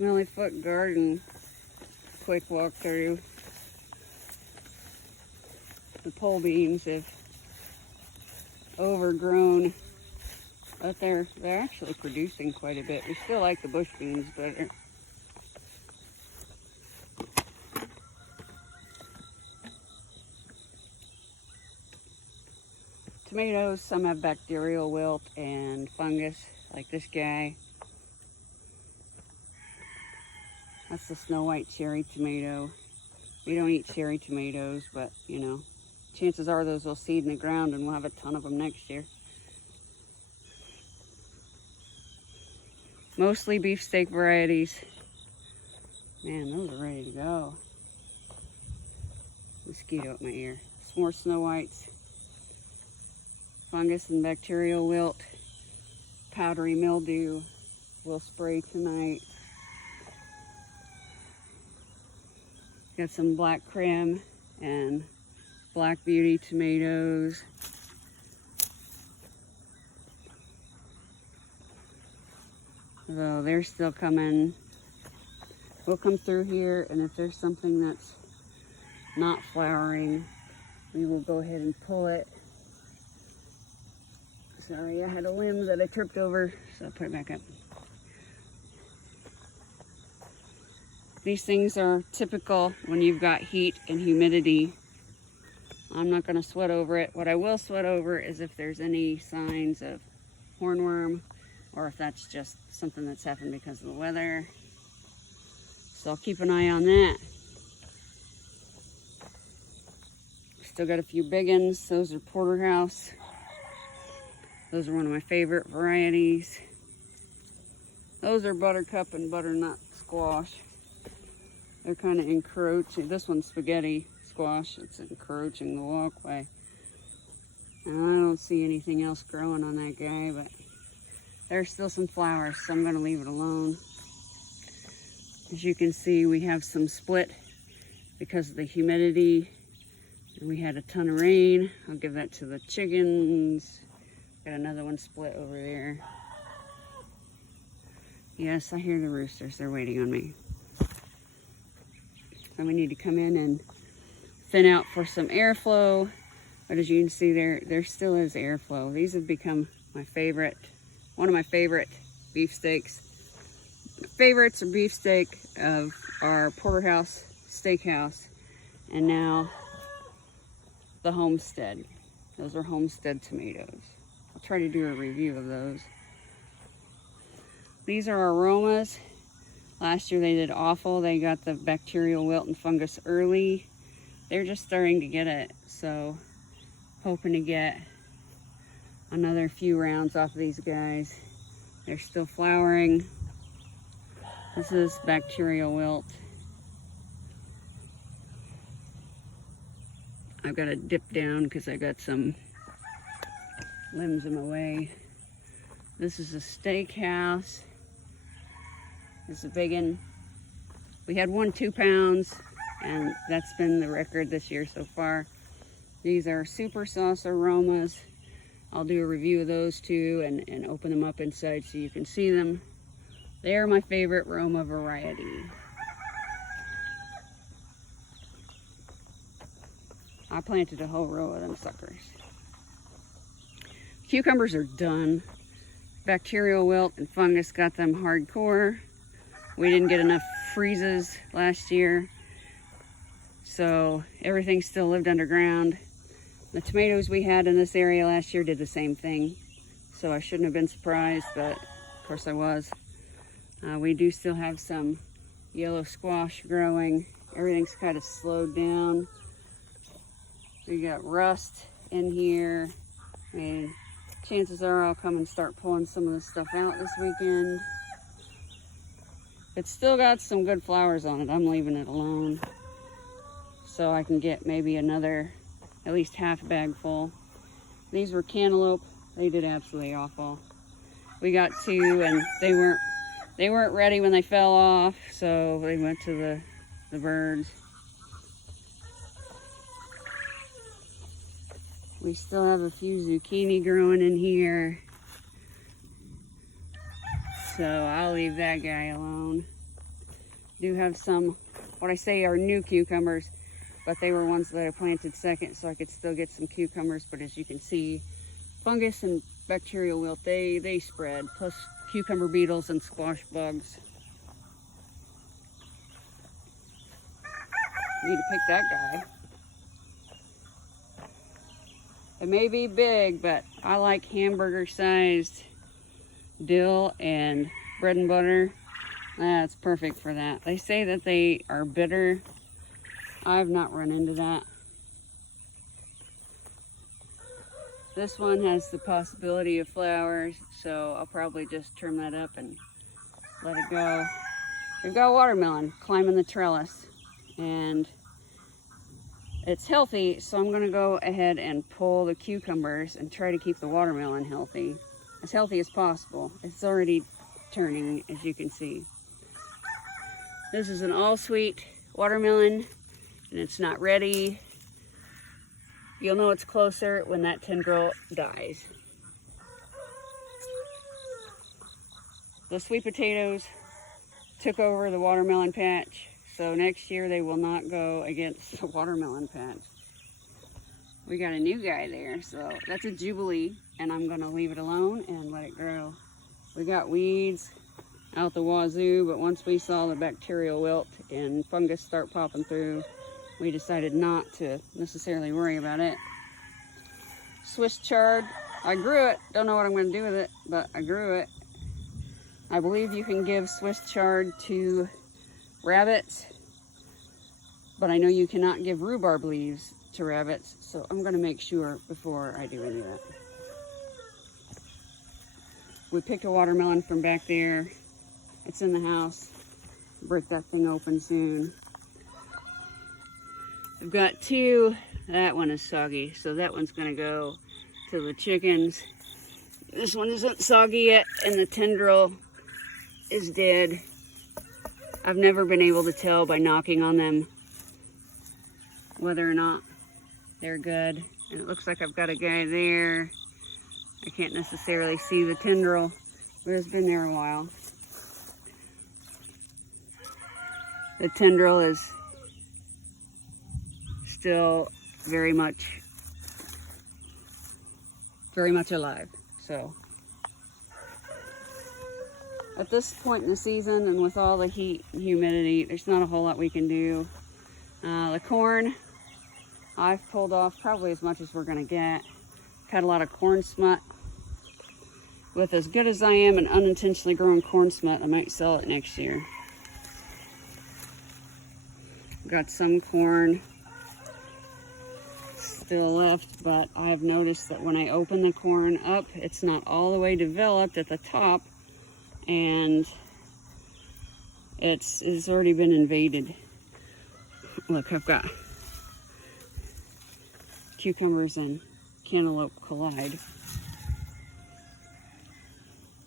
Smelly Foot garden. Quick walk through. The pole beans have overgrown, but they're actually producing quite a bit. We still like the bush beans better. Tomatoes, some have bacterial wilt and fungus, like this guy. That's the snow white cherry tomato. We don't eat cherry tomatoes, but you know, chances are those will seed in the ground and we'll have a ton of them next year. Mostly beefsteak varieties. Man, those are ready to go. Mosquito at my ear. Some more snow whites. Fungus and bacterial wilt. Powdery mildew. We'll spray tonight. Got some black creme and black beauty tomatoes. So they're still coming. We'll come through here, and if there's something that's not flowering, we will go ahead and pull it. Sorry, I had a limb that I tripped over, so I'll put it back up. These things are typical when you've got heat and humidity. I'm not going to sweat over it. What I will sweat over is if there's any signs of hornworm, or if that's just something that's happened because of the weather. So I'll keep an eye on that. Still got a few big ones. Those are porterhouse. Those are one of my favorite varieties. Those are buttercup and butternut squash. They're kind of encroaching. This one's spaghetti squash. It's encroaching the walkway. And I don't see anything else growing on that guy, but there's still some flowers, so I'm going to leave it alone. As you can see, we have some split because of the humidity. And we had a ton of rain. I'll give that to the chickens. Got another one split over there. Yes, I hear the roosters. They're waiting on me. So we need to come in and thin out for some airflow. But as you can see, there still is airflow. These have become my favorite, one of my favorite beefsteaks. Favorites are beefsteak of our porterhouse steakhouse, and now the homestead. Those are homestead tomatoes. I'll try to do a review of those. These are aromas. Last year they did awful. They got the bacterial wilt and fungus early. They're just starting to get it, so hoping to get another few rounds off of these guys. They're still flowering. This is bacterial wilt. I've got to dip down because I got some limbs in my way. This is a steakhouse. This is a big one. We had one 2 pounds, and that's been the record this year so far. These are super sauce aromas. I'll do a review of those too and open them up inside so you can see them. They are my favorite Roma variety. I planted a whole row of them suckers. Cucumbers are done. Bacterial wilt and fungus got them hardcore. We didn't get enough freezes last year, so everything still lived underground. The tomatoes we had in this area last year did the same thing, so I shouldn't have been surprised, but of course I was. We do still have some yellow squash growing. Everything's kind of slowed down. We got rust in here. I mean, chances are I'll come and start pulling some of this stuff out this weekend. It's still got some good flowers on it. I'm leaving it alone so I can get maybe another, at least half bag full. These were cantaloupe. They did absolutely awful. We got 2 and they weren't ready when they fell off, so they went to the birds. We still have a few zucchini growing in here, so I'll leave that guy alone. do have some, what I say are new cucumbers, but they were ones that I planted second, so I could still get some cucumbers. But as you can see, fungus and bacterial wilt, they spread, plus cucumber beetles and squash bugs. Need to pick that guy. It may be big, but I like hamburger-sized dill and bread and butter. That's perfect for that. They say that they are bitter. I've not run into that. This one has the possibility of flowers, so I'll probably just trim that up and let it go. We've got watermelon climbing the trellis, and it's healthy, so I'm gonna go ahead and pull the cucumbers and try to keep the watermelon healthy as possible. It's already turning, as you can see. This is an all-sweet watermelon, and it's not ready. You'll know it's closer when that tendril dies. The sweet potatoes took over the watermelon patch, so next year they will not go against the watermelon patch. We got a new guy there, so that's a Jubilee, and I'm gonna leave it alone and let it grow. We got weeds out the wazoo, but once we saw the bacterial wilt and fungus start popping through, we decided not to necessarily worry about it. Swiss chard, I grew it. Don't know what I'm gonna do with it, but I grew it. I believe you can give Swiss chard to rabbits, but I know you cannot give rhubarb leaves to rabbits, so I'm gonna make sure before I do any of that. We picked a watermelon from back there. It's in the house. Break that thing open soon. I've got two. That one is soggy, so that one's gonna go to the chickens. This one isn't soggy yet, and the tendril is dead. I've never been able to tell by knocking on them whether or not they're good. And it looks like I've got a guy there. I can't necessarily see the tendril, but it's been there a while. The tendril is still very much alive. So at this point in the season, and with all the heat and humidity, there's not a whole lot we can do. The corn, I've pulled off probably as much as we're gonna get. Had a lot of corn smut. With as good as I am an unintentionally growing corn smut, I might sell it next year. Got some corn still left, but I've noticed that when I open the corn up, it's not all the way developed at the top, and it's already been invaded. Look, I've got cucumbers and cantaloupe collide.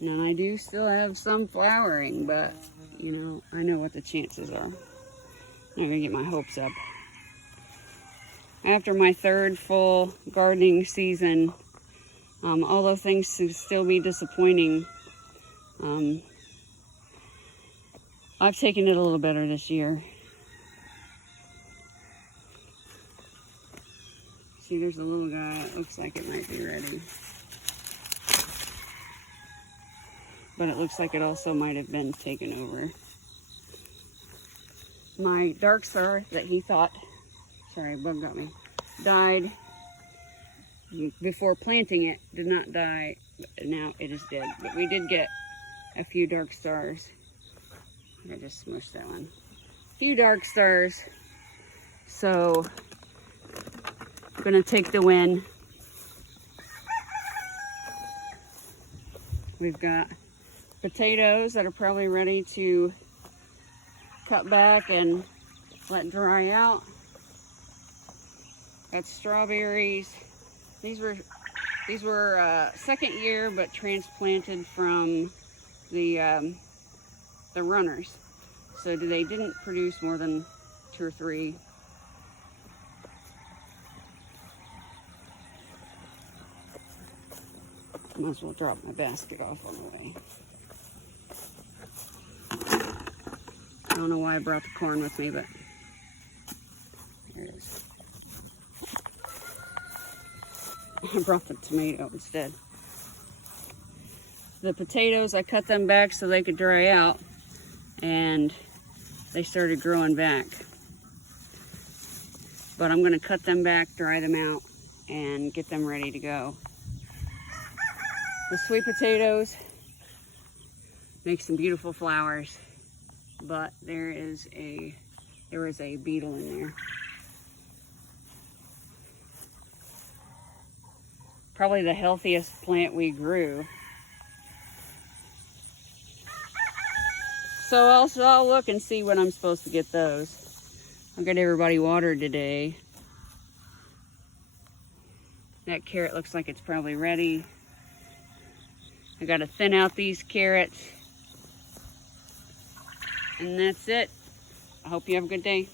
And I do still have some flowering, but you know, I know what the chances are. I'm gonna get my hopes up. After my third full gardening season, although things can still be disappointing, I've taken it a little better this year. See, there's a little guy. It looks like it might be ready. But it looks like it also might have been taken over. My dark star that he thought, sorry, bug got me, died before planting it, did not die, but now it is dead. But we did get a few dark stars. I just smushed that one. A few dark stars. So, I'm gonna take the win. We've got potatoes that are probably ready to cut back and let dry out. Got strawberries. These were second year, but transplanted from the runners, so they didn't produce more than 2 or 3. Might as well drop my basket off on the way. don't know why I brought the corn with me, but there it is. I brought the tomato instead. The potatoes, I cut them back so they could dry out, and they started growing back. But I'm gonna cut them back, dry them out, and get them ready to go. The sweet potatoes make some beautiful flowers, but there was a beetle in there. Probably the healthiest plant we grew. So I'll look and see when I'm supposed to get those. I'll get everybody watered today. That carrot looks like it's probably ready. I gotta thin out these carrots. And that's it. I hope you have a good day.